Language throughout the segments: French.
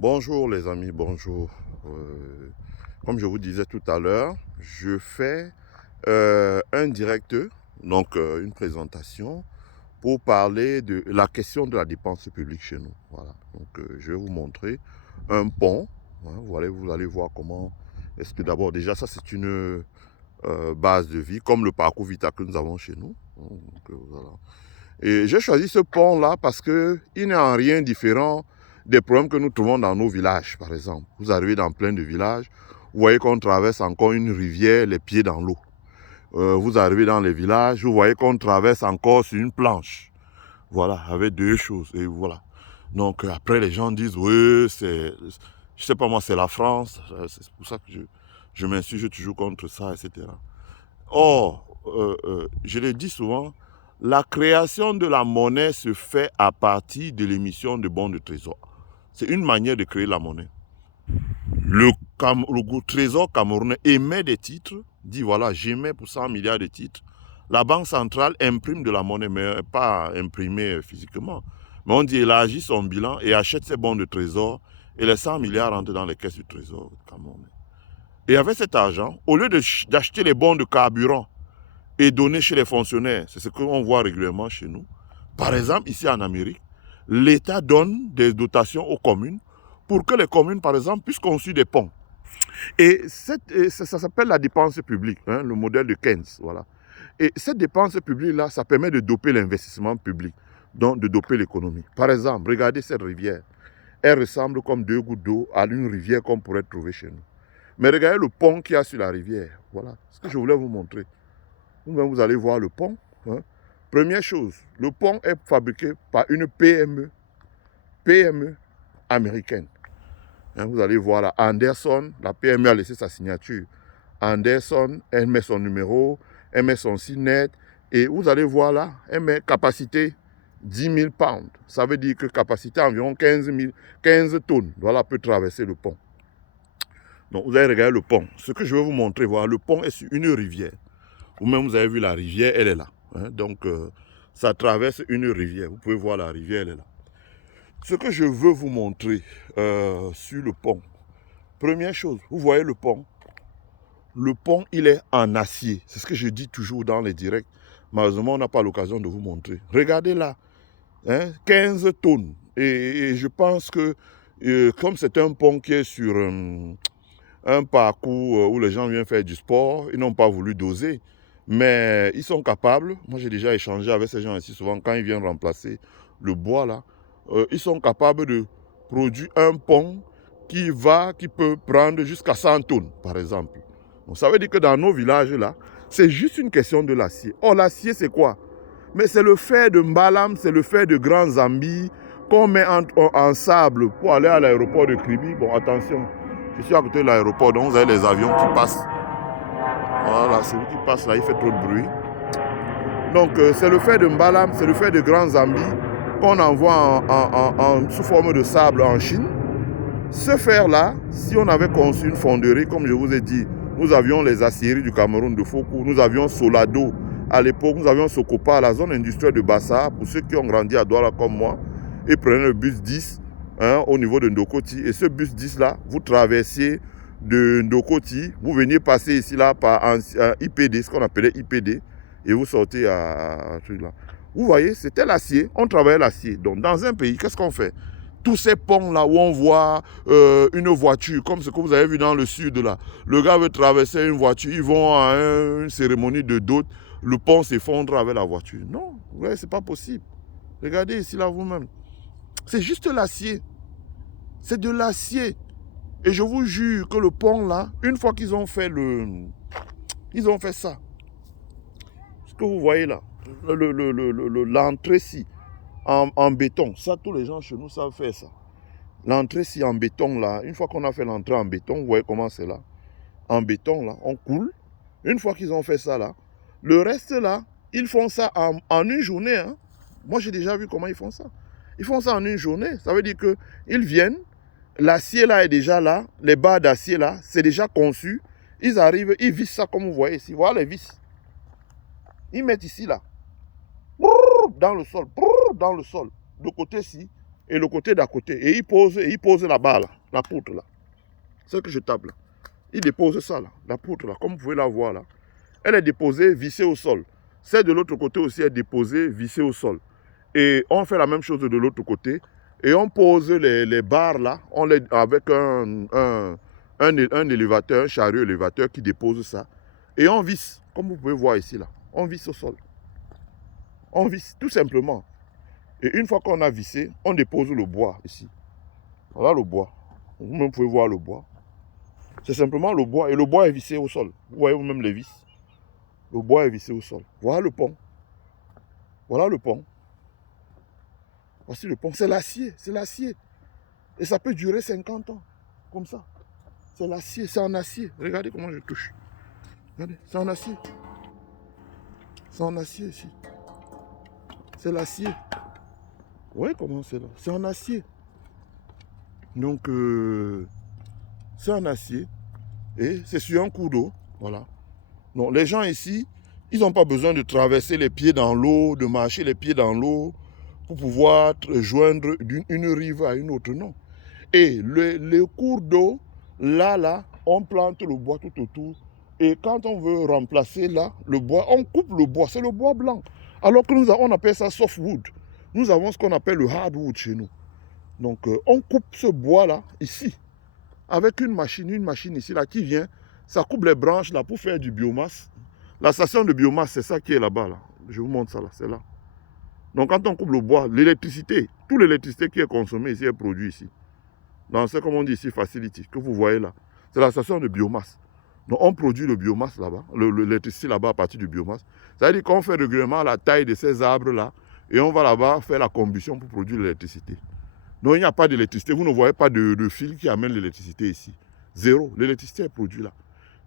Bonjour les amis, bonjour. Comme je vous disais tout à l'heure, je fais un direct, donc une présentation pour parler de la question de la dépense publique chez nous. Voilà. Donc je vais vous montrer un pont. Hein, vous allez voir comment est-ce que d'abord déjà ça c'est une base de vie comme le parcours Vita que nous avons chez nous. Donc, voilà. Et j'ai choisi ce pont-là parce qu'il n'est en rien différent des problèmes que nous trouvons dans nos villages, par exemple. Vous arrivez dans plein de villages, vous voyez qu'on traverse encore une rivière, les pieds dans l'eau. Vous arrivez dans les villages, vous voyez qu'on traverse encore sur une planche. Voilà, avec deux choses, et voilà. Donc après, les gens disent, oui, je sais pas moi, c'est la France. C'est pour ça que je m'insurge toujours contre ça, etc. Or, je le dis souvent, la création de la monnaie se fait à partir de l'émission de bons de trésor. C'est une manière de créer la monnaie. Le trésor camerounais émet des titres, dit voilà, j'émets pour 100 milliards de titres. La banque centrale imprime de la monnaie, mais pas imprimée physiquement. Mais on dit élargit son bilan et achète ses bons de trésor et les 100 milliards rentrent dans les caisses du trésor camerounais. Et avec cet argent, au lieu d'acheter les bons de carburant et donner chez les fonctionnaires, c'est ce qu'on voit régulièrement chez nous. Par exemple, ici en Amérique, l'État donne des dotations aux communes pour que les communes, par exemple, puissent construire des ponts. Et ça s'appelle la dépense publique, hein, le modèle de Keynes. Voilà. Et cette dépense publique-là, ça permet de doper l'investissement public, donc de doper l'économie. Par exemple, regardez cette rivière. Elle ressemble comme deux gouttes d'eau à une rivière qu'on pourrait trouver chez nous. Mais regardez le pont qu'il y a sur la rivière. Voilà ce que je voulais vous montrer. Vous-même, vous allez voir le pont. Hein. Première chose, le pont est fabriqué par une PME américaine. Hein, vous allez voir là, Anderson, la PME a laissé sa signature. Anderson, elle met son numéro, elle met son site net, et vous allez voir là, elle met capacité 10 000 pounds. Ça veut dire que capacité environ 15 tonnes. Voilà, peut traverser le pont. Donc vous allez regarder le pont. Ce que je vais vous montrer, voilà, le pont est sur une rivière. Vous-même, vous avez vu la rivière, elle est là. Hein, donc, ça traverse une rivière. Vous pouvez voir la rivière, elle est là. Ce que je veux vous montrer sur le pont, première chose, vous voyez le pont. Le pont, il est en acier. C'est ce que je dis toujours dans les directs. Malheureusement, on n'a pas l'occasion de vous montrer. Regardez là, hein, 15 tonnes. Et je pense que, comme c'est un pont qui est sur un parcours où les gens viennent faire du sport, ils n'ont pas voulu doser. Mais ils sont capables, moi j'ai déjà échangé avec ces gens ici souvent quand ils viennent remplacer le bois là, ils sont capables de produire un pont qui peut prendre jusqu'à 100 tonnes par exemple. Donc ça veut dire que dans nos villages là, c'est juste une question de l'acier. Or l'acier c'est quoi? Mais c'est le fer de Mbalam, c'est le fer de Grand Zambie qu'on met en sable pour aller à l'aéroport de Kribi. Bon attention, je suis à côté de l'aéroport, donc vous avez les avions qui passent. Voilà, celui qui passe là, il fait trop de bruit. Donc c'est le fer de Mbalam, c'est le fer de Grand Zambie qu'on envoie sous forme de sable en Chine. Ce fer-là, si on avait conçu une fonderie, comme je vous ai dit, nous avions les aciéries du Cameroun de Foucault, nous avions Solado à l'époque, nous avions Socopa à la zone industrielle de Bassa, pour ceux qui ont grandi à Douala comme moi, et prenaient le bus 10 hein, au niveau de Ndokoti. Et ce bus 10-là, vous traversiez de Ndokoti, vous veniez passer ici là par un IPD, ce qu'on appelait IPD, et vous sortez à truc là. Vous voyez, c'était l'acier, on travaillait l'acier. Donc dans un pays, qu'est-ce qu'on fait? Tous ces ponts là où on voit une voiture, comme ce que vous avez vu dans le sud là, le gars veut traverser une voiture, ils vont à une cérémonie de dot, le pont s'effondre avec la voiture. Non, ouais, c'est pas possible. Regardez ici là vous-même. C'est juste l'acier. C'est de l'acier. Et je vous jure que le pont là, une fois qu'ils ont fait ils ont fait ça. Ce que vous voyez là, l'entrée-ci en béton. Ça, tous les gens chez nous savent faire ça. L'entrée-ci en béton là, une fois qu'on a fait l'entrée en béton, vous voyez comment c'est là. En béton là, on coule. Une fois qu'ils ont fait ça là, le reste là, ils font ça en une journée. Hein. Moi, j'ai déjà vu comment ils font ça. Ils font ça en une journée. Ça veut dire qu'ils viennent, l'acier là est déjà là, les barres d'acier là, c'est déjà conçu. Ils arrivent, ils vissent ça comme vous voyez ici. Voilà les vis. Ils mettent ici là, dans le sol, de côté-ci. et le côté d'à côté. Et il pose là-bas, là, la poutre là. C'est ce que je tape là. Il dépose ça là, la poutre là, comme vous pouvez la voir là. Elle est déposée, vissée au sol. Celle de l'autre côté aussi est déposée, vissée au sol. Et on fait la même chose de l'autre côté. Et on pose les barres là, avec un élévateur, un chariot élévateur qui dépose ça. Et on visse, comme vous pouvez voir ici là. On visse au sol. On visse tout simplement. Et une fois qu'on a vissé, on dépose le bois ici. Voilà le bois. Vous-même pouvez voir le bois. C'est simplement le bois. Et le bois est vissé au sol. Vous voyez vous-même les vis. Le bois est vissé au sol. Voilà le pont. Voilà le pont. Voici le pont. C'est l'acier. C'est l'acier. Et ça peut durer 50 ans. Comme ça. C'est l'acier. C'est en acier. Regardez comment je touche. Regardez. C'est en acier. C'est en acier ici. C'est l'acier. Vous voyez comment c'est là? C'est en acier. Donc, c'est en acier. Et c'est sur un coup d'eau. Voilà. Donc, les gens ici, ils n'ont pas besoin de traverser les pieds dans l'eau, de marcher les pieds dans l'eau pour pouvoir joindre une rive à une autre. Non. Et le cours d'eau, là, on plante le bois tout autour. Et quand on veut remplacer là, le bois, on coupe le bois. C'est le bois blanc. Alors que on appelle ça softwood. Nous avons ce qu'on appelle le hardwood chez nous. Donc, on coupe ce bois-là, ici, avec une machine ici, là, qui vient, ça coupe les branches, là, pour faire du biomasse. La station de biomasse, c'est ça qui est là-bas, là. Je vous montre ça, là, c'est là. Donc, quand on coupe le bois, l'électricité, toute l'électricité qui est consommée ici est produite ici. Dans ce, comme on dit ici, facility, que vous voyez là. C'est la station de biomasse. Donc, on produit le biomasse là-bas, l'électricité là-bas à partir du biomasse. Ça veut dire qu'on fait régulièrement la taille de ces arbres-là, et on va là-bas faire la combustion pour produire l'électricité. Donc il n'y a pas d'électricité, vous ne voyez pas de fil qui amène l'électricité ici. Zéro, l'électricité est produite là.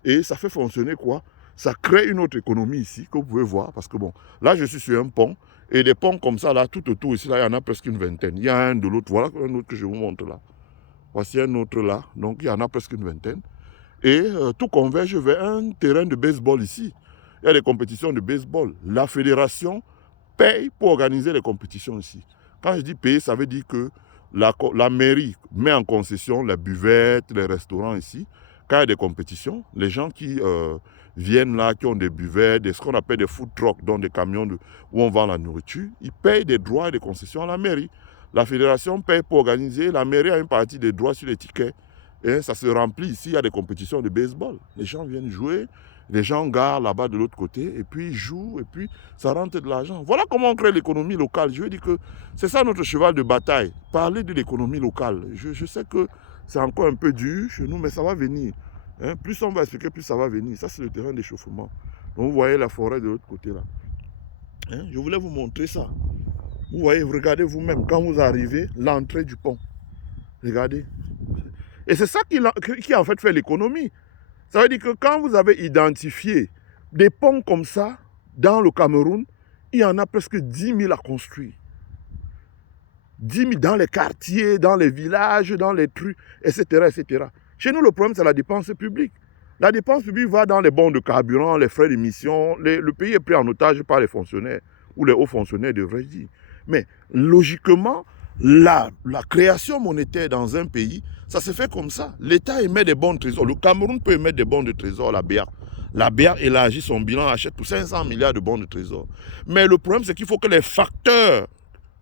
Et ça fait fonctionner quoi? Ça crée une autre économie ici, que vous pouvez voir, parce que bon, là je suis sur un pont, et des ponts comme ça là, tout autour ici, là, il y en a presque une vingtaine. Il y a un de l'autre, voilà un autre que je vous montre là. Voici un autre là, donc il y en a presque une vingtaine. Et tout converge vers un terrain de baseball ici. Il y a des compétitions de baseball. La fédération paye pour organiser les compétitions ici. Quand je dis payer, ça veut dire que la mairie met en concession les buvettes, les restaurants ici. Quand il y a des compétitions, les gens qui viennent là, qui ont des buvettes, ce qu'on appelle des food trucks, donc des camions où on vend la nourriture, ils payent des droits et des concessions à la mairie. La fédération paye pour organiser, la mairie a une partie des droits sur les tickets. Et ça se remplit ici, il y a des compétitions de baseball. Les gens viennent jouer, les gens garent là-bas de l'autre côté, et puis ils jouent, et puis ça rentre de l'argent. Voilà comment on crée l'économie locale. Je veux dire que c'est ça notre cheval de bataille. Parler de l'économie locale. Je sais que c'est encore un peu dur chez nous, mais ça va venir. Hein? Plus on va expliquer, plus ça va venir. Ça, c'est le terrain d'échauffement. Donc vous voyez la forêt de l'autre côté là. Hein? Je voulais vous montrer ça. Vous voyez, regardez vous-même, quand vous arrivez, l'entrée du pont. Regardez. Et c'est ça qui en fait fait l'économie. Ça veut dire que quand vous avez identifié des ponts comme ça dans le Cameroun, il y en a presque 10 000 à construire. 10 000 dans les quartiers, dans les villages, dans les trucs, etc., etc. Chez nous, le problème, c'est la dépense publique. La dépense publique va dans les bons de carburant, les frais d'émission. Le pays est pris en otage par les fonctionnaires, ou les hauts fonctionnaires, devrais-je dire. Mais logiquement, la création monétaire dans un pays, ça se fait comme ça. L'État émet des bons de trésor. Le Cameroun peut émettre des bons de trésor, la BEA. La BEA élargit son bilan, achète pour 500 milliards de bons de trésor. Mais le problème, c'est qu'il faut que les facteurs,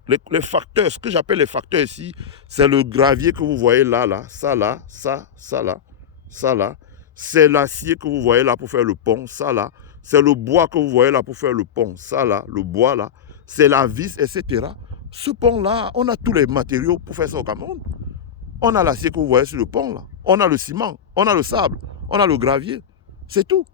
ce que j'appelle les facteurs ici, c'est le gravier que vous voyez là, ça là, ça là. C'est l'acier que vous voyez là pour faire le pont, ça là. C'est le bois que vous voyez là pour faire le pont, ça là, le bois là. C'est la vis, etc. Ce pont-là, on a tous les matériaux pour faire ça au Cameroun. On a l'acier que vous voyez sur le pont, là. On a le ciment, on a le sable, on a le gravier. C'est tout.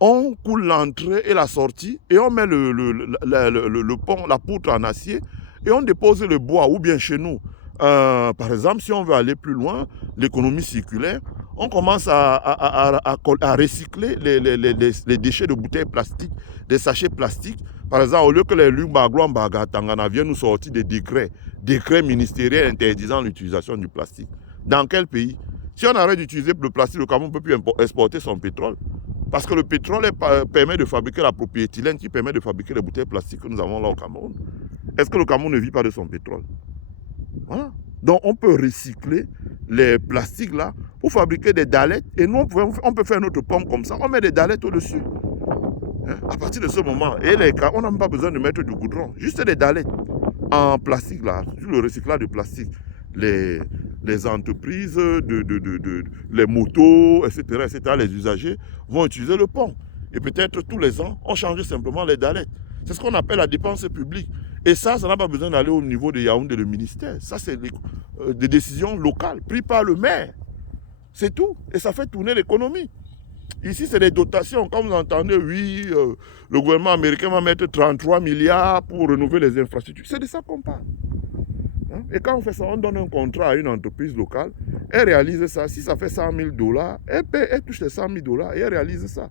On coule l'entrée et la sortie et on met le pont, la poutre en acier et on dépose le bois. Ou bien chez nous, par exemple, si on veut aller plus loin, l'économie circulaire, on commence à recycler les déchets de bouteilles plastiques, des sachets plastiques. Par exemple, au lieu que les Lumbagloa Tangana viennent nous sortir des décrets ministériels interdisant l'utilisation du plastique. Dans quel pays? Si on arrête d'utiliser le plastique, le Cameroun ne peut plus exporter son pétrole. Parce que le pétrole permet de fabriquer la propyéthylène qui permet de fabriquer les bouteilles plastiques que nous avons là au Cameroun. Est-ce que le Cameroun ne vit pas de son pétrole? Voilà. Donc, on peut recycler les plastiques là pour fabriquer des dalettes. Et nous, on peut faire notre pomme comme ça. On met des dalettes au-dessus. Hein? À partir de ce moment, et les cas, on n'a même pas besoin de mettre du goudron. Juste des dalettes en plastique là, sur le recyclage de plastique. Les entreprises, les motos, etc., les usagers vont utiliser le pont. Et peut-être tous les ans, on change simplement les dalettes. C'est ce qu'on appelle la dépense publique. Et ça n'a pas besoin d'aller au niveau de Yaoundé, le ministère. Ça, c'est des décisions locales prises par le maire. C'est tout. Et ça fait tourner l'économie. Ici, c'est des dotations. Quand vous entendez, oui, le gouvernement américain va mettre 33 milliards pour renouveler les infrastructures. C'est de ça qu'on parle. Hein? Et quand on fait ça, on donne un contrat à une entreprise locale. Elle réalise ça. Si ça fait 100 000 $, elle touche les 100 000 $ et elle réalise ça.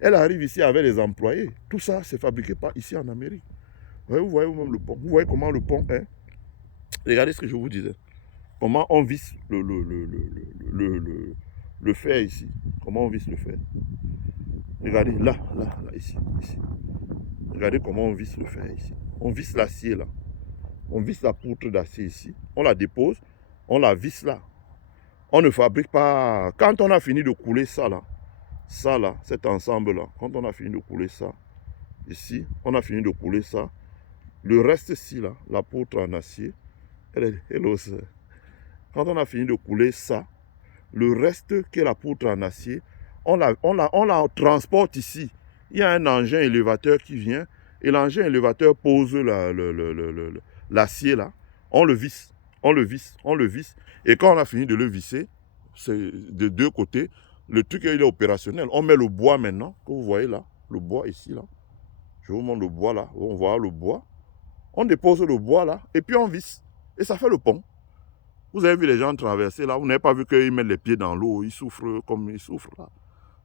Elle arrive ici avec les employés. Tout ça, c'est fabriqué par ici en Amérique. Vous voyez vous-même le pont. Vous voyez comment le pont est. Regardez ce que je vous disais. Comment on visse le fer ici. Comment on visse le fer. Regardez, là, ici. Regardez comment on visse le fer ici. On visse l'acier là. On visse la poutre d'acier ici. On la dépose. On la visse là. On ne fabrique pas... Quand on a fini de couler ça là, cet ensemble là, quand on a fini de couler ça, ici, on a fini de couler ça, le reste ici là, la poutre en acier, quand on a fini de couler ça, le reste qui est la poutre en acier, on la transporte ici. Il y a un engin élévateur qui vient et l'engin élévateur pose l'acier là, on le visse. Et quand on a fini de le visser, c'est de deux côtés, le truc il est opérationnel. On met le bois maintenant, que vous voyez là, le bois ici là. Je vous montre le bois là, on voit le bois. On dépose le bois là, et puis on visse. Et ça fait le pont. Vous avez vu les gens traverser là, vous n'avez pas vu qu'ils mettent les pieds dans l'eau, ils souffrent comme ils souffrent là.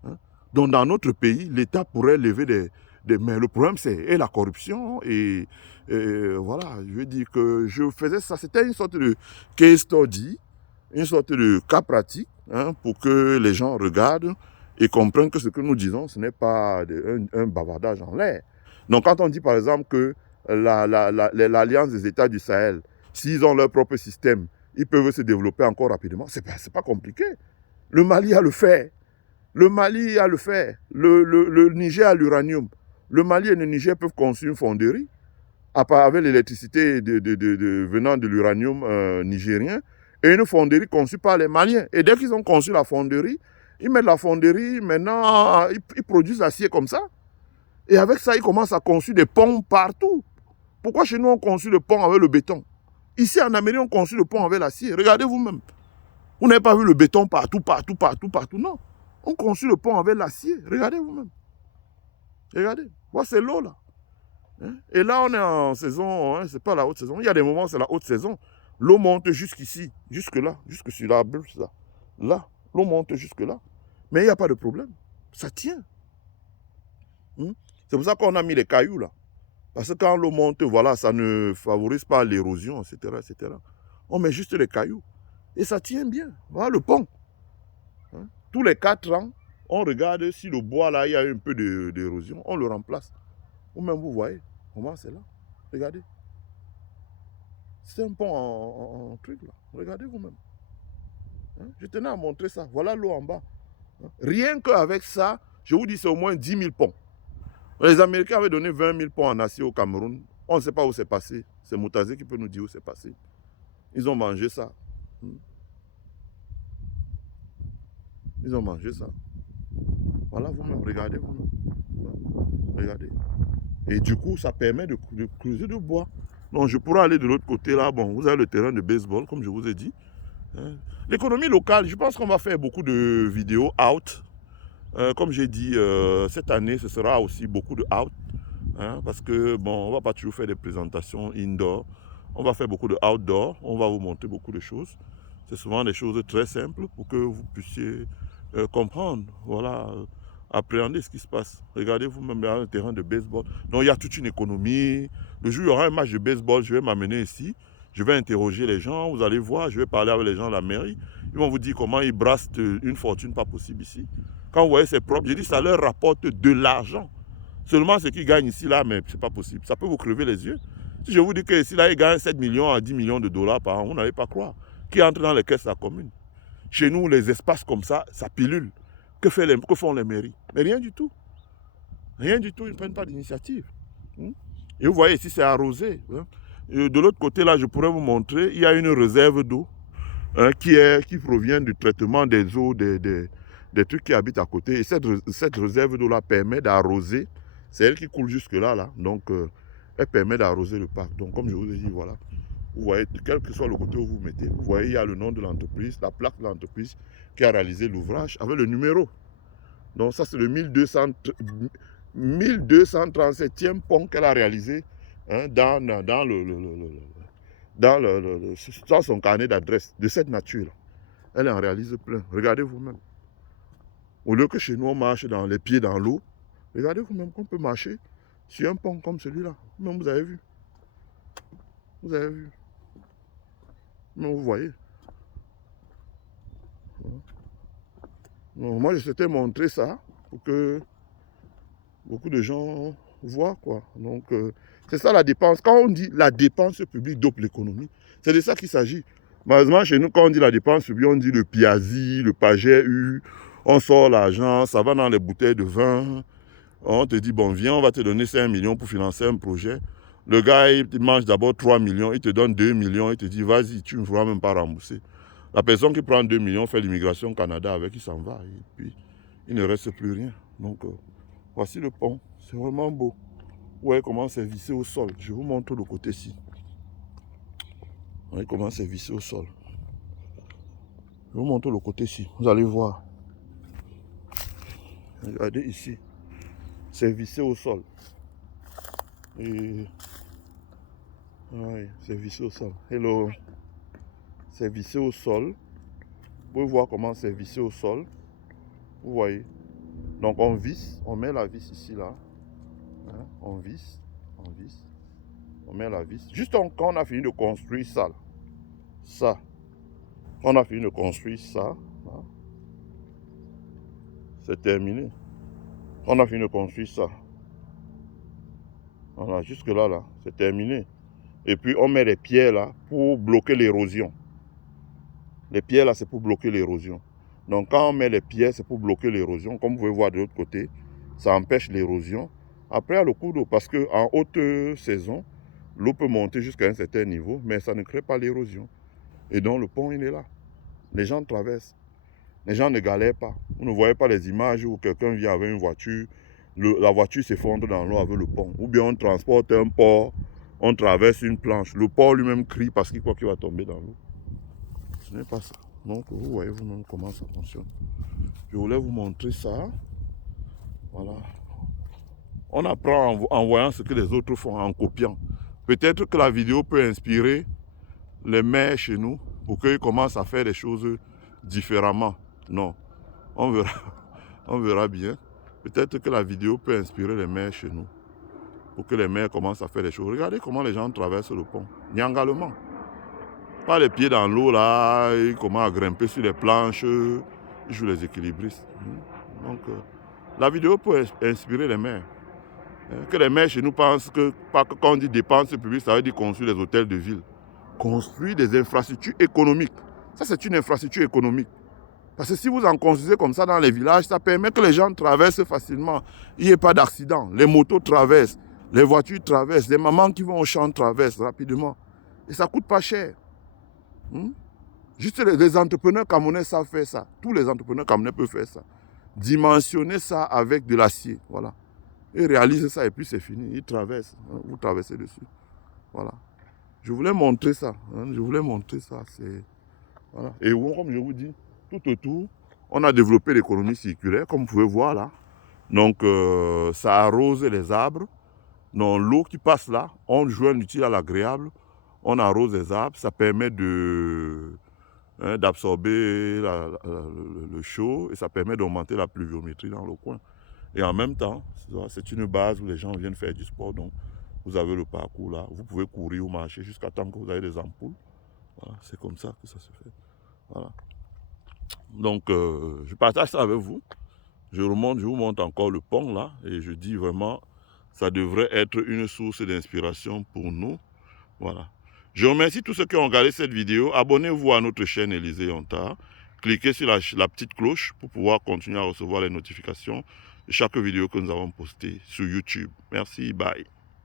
Hein? Donc dans notre pays, l'État pourrait lever des mains. Le problème c'est la corruption et voilà, je veux dire que je faisais ça, c'était une sorte de case study, une sorte de cas pratique, hein, pour que les gens regardent et comprennent que ce que nous disons, ce n'est pas un bavardage en l'air. Donc quand on dit par exemple que l'Alliance des États du Sahel, s'ils ont leur propre système, ils peuvent se développer encore rapidement, c'est pas compliqué. Le Mali a le fer. Le Mali a le fer. Le Niger a l'uranium. Le Mali et le Niger peuvent construire une fonderie avec l'électricité venant de l'uranium nigérien et une fonderie conçue par les Maliens. Et dès qu'ils ont conçu la fonderie, ils mettent la fonderie, maintenant, ils produisent l'acier comme ça. Et avec ça, ils commencent à construire des ponts partout. Pourquoi chez nous, on construit le pont avec le béton? Ici, en Amérique, on construit le pont avec l'acier. Regardez vous-même. Vous n'avez pas vu le béton partout, non. On construit le pont avec l'acier. Regardez vous-même. Regardez. Voilà, c'est l'eau, là. Hein? Et là, on est en saison, hein, c'est pas la haute saison. Il y a des moments, c'est la haute saison. L'eau monte jusqu'ici, jusque-là, jusque sur la bûche, là. Là, l'eau monte jusque-là. Mais il n'y a pas de problème. Ça tient. C'est pour ça qu'on a mis les cailloux, là. Parce que quand l'eau monte, voilà, ça ne favorise pas l'érosion, etc., etc. On met juste les cailloux. Et ça tient bien. Voilà le pont. Hein? Tous les 4 ans, on regarde si le bois, là, il y a un peu d'érosion, on le remplace. Ou même, vous voyez, comment c'est là. Regardez. C'est un pont en truc, là. Regardez vous-même. Hein? Je tenais à montrer ça. Voilà l'eau en bas. Hein? Rien qu'avec ça, je vous dis, c'est au moins 10 000 ponts. Les Américains avaient donné 20 000 ponts en acier au Cameroun. On ne sait pas où c'est passé. C'est Moutazé qui peut nous dire où c'est passé. Ils ont mangé ça. Ils ont mangé ça. Voilà, vous-même, regardez vous-même. Regardez. Et du coup, ça permet de creuser du bois. Donc, je pourrais aller de l'autre côté là. Bon, vous avez le terrain de baseball, comme je vous ai dit. Hein? L'économie locale, je pense qu'on va faire beaucoup de vidéos out. Comme j'ai dit, cette année, ce sera aussi beaucoup de out. Hein, parce que, bon, on ne va pas toujours faire des présentations indoor. On va faire beaucoup de outdoor. On va vous montrer beaucoup de choses. C'est souvent des choses très simples pour que vous puissiez comprendre, voilà, appréhender ce qui se passe. Regardez vous-même dans un terrain de baseball. Donc, il y a toute une économie. Le jour où il y aura un match de baseball, je vais m'amener ici. Je vais interroger les gens. Vous allez voir, je vais parler avec les gens de la mairie. Ils vont vous dire comment ils brassent une fortune pas possible ici. Quand vous voyez, c'est propre. J'ai dit, ça leur rapporte de l'argent. Seulement ce qu'ils gagnent ici, là, mais c'est pas possible. Ça peut vous crever les yeux. Si je vous dis que ici, là, il gagne 7 millions à 10 millions de dollars par an, vous n'allez pas croire. Qui entre dans les caisses de la commune. Chez nous, les espaces comme ça pilule. Que font les mairies? Mais rien du tout. Rien du tout, ils ne prennent pas d'initiative. Et vous voyez ici, c'est arrosé. Et de l'autre côté, là, je pourrais vous montrer, il y a une réserve d'eau qui provient du traitement des eaux des trucs qui habitent à côté. Et cette réserve d'eau-là permet d'arroser. C'est elle qui coule jusque-là. Là. Donc, elle permet d'arroser le parc. Donc, comme je vous ai dit, voilà. Vous voyez, quel que soit le côté où vous mettez, vous voyez, il y a le nom de l'entreprise, la plaque de l'entreprise qui a réalisé l'ouvrage avec le numéro. Donc, ça, c'est le 1237e pont qu'elle a réalisé dans son carnet d'adresse de cette nature. Elle en réalise plein. Regardez vous-même. Au lieu que chez nous, on marche dans les pieds dans l'eau, regardez vous-même qu'on peut marcher sur un pont comme celui-là. Même vous avez vu. Vous avez vu. Mais vous voyez. Donc, moi, je souhaitais montrer ça pour que beaucoup de gens voient, quoi. Donc, c'est ça la dépense. Quand on dit la dépense publique dope l'économie, c'est de ça qu'il s'agit. Malheureusement, chez nous, quand on dit la dépense publique, on dit le Piazzi, le Paget-U, on sort l'argent, ça va dans les bouteilles de vin. On te dit, bon, viens, on va te donner 5 millions pour financer un projet. Le gars, il mange d'abord 3 millions, il te donne 2 millions, il te dit, vas-y, tu ne me feras même pas rembourser. La personne qui prend 2 millions fait l'immigration au Canada avec, il s'en va. Et puis, il ne reste plus rien. Donc, voici le pont. C'est vraiment beau. Vous voyez comment c'est vissé au sol. Je vous montre le côté-ci. Vous voyez comment c'est vissé au sol. Je vous montre le côté-ci. Vous allez voir. Regardez ici. C'est vissé au sol. Et... oui, c'est vissé au sol. Hello. C'est vissé au sol. Vous pouvez voir comment c'est vissé au sol. Vous voyez. Donc on visse. On met la vis ici, là. Hein? On visse. On visse. On met la vis. Juste quand on a fini de construire ça. Là. Ça. On a fini de construire ça. Hein? C'est terminé. On a fini de construire ça. Voilà, jusque là, là, c'est terminé. Et puis on met les pierres là pour bloquer l'érosion. Les pierres là, c'est pour bloquer l'érosion. Donc quand on met les pierres, c'est pour bloquer l'érosion. Comme vous pouvez voir de l'autre côté, ça empêche l'érosion. Après, à le cours d'eau, parce qu'en haute saison, l'eau peut monter jusqu'à un certain niveau, mais ça ne crée pas l'érosion. Et donc le pont, il est là. Les gens traversent. Les gens ne galèrent pas. Vous ne voyez pas les images où quelqu'un vient avec une voiture, la voiture s'effondre dans l'eau avec le pont. Ou bien on transporte un port, on traverse une planche. Le port lui-même crie parce qu'il croit qu'il va tomber dans l'eau. Ce n'est pas ça. Donc vous voyez vous-même comment ça fonctionne. Je voulais vous montrer ça. Voilà. On apprend en voyant ce que les autres font, en copiant. Peut-être que la vidéo peut inspirer les maires chez nous pour qu'ils commencent à faire des choses différemment. Non, on verra bien. Peut-être que la vidéo peut inspirer les maires chez nous pour que les maires commencent à faire des choses. Regardez comment les gens traversent le pont. Nyangalement. Pas les pieds dans l'eau là, ils commencent à grimper sur les planches, ils jouent les équilibristes. Donc, la vidéo peut inspirer les maires. Que les maires chez nous pensent que quand on dit dépenses publiques, ça veut dire construire des hôtels de ville. Construire des infrastructures économiques. Ça, c'est une infrastructure économique. Parce que si vous en construisez comme ça dans les villages, ça permet que les gens traversent facilement. Il n'y ait pas d'accident. Les motos traversent, les voitures traversent, les mamans qui vont au champ traversent rapidement. Et ça ne coûte pas cher. Juste les entrepreneurs camerounais savent faire ça. Tous les entrepreneurs camerounais peuvent faire ça. Dimensionner ça avec de l'acier. Voilà. Ils réalisent ça et puis c'est fini. Ils traversent. Vous traversez dessus. Voilà. Je voulais montrer ça. Je voulais montrer ça. Voilà. Et comme je vous dis, tout autour, on a développé l'économie circulaire, comme vous pouvez voir là. Donc, ça arrose les arbres. Donc, l'eau qui passe là, on joint l'utile à l'agréable. On arrose les arbres. Ça permet d'absorber le chaud et ça permet d'augmenter la pluviométrie dans le coin. Et en même temps, c'est une base où les gens viennent faire du sport. Donc, vous avez le parcours là. Vous pouvez courir ou marcher jusqu'à temps que vous avez des ampoules. Voilà, c'est comme ça que ça se fait. Voilà. Donc, je partage ça avec vous. Je vous montre encore le pont là. Et je dis vraiment, ça devrait être une source d'inspiration pour nous. Voilà. Je remercie tous ceux qui ont regardé cette vidéo. Abonnez-vous à notre chaîne Élysée Ontar. Cliquez sur la petite cloche pour pouvoir continuer à recevoir les notifications de chaque vidéo que nous avons postée sur YouTube. Merci, bye.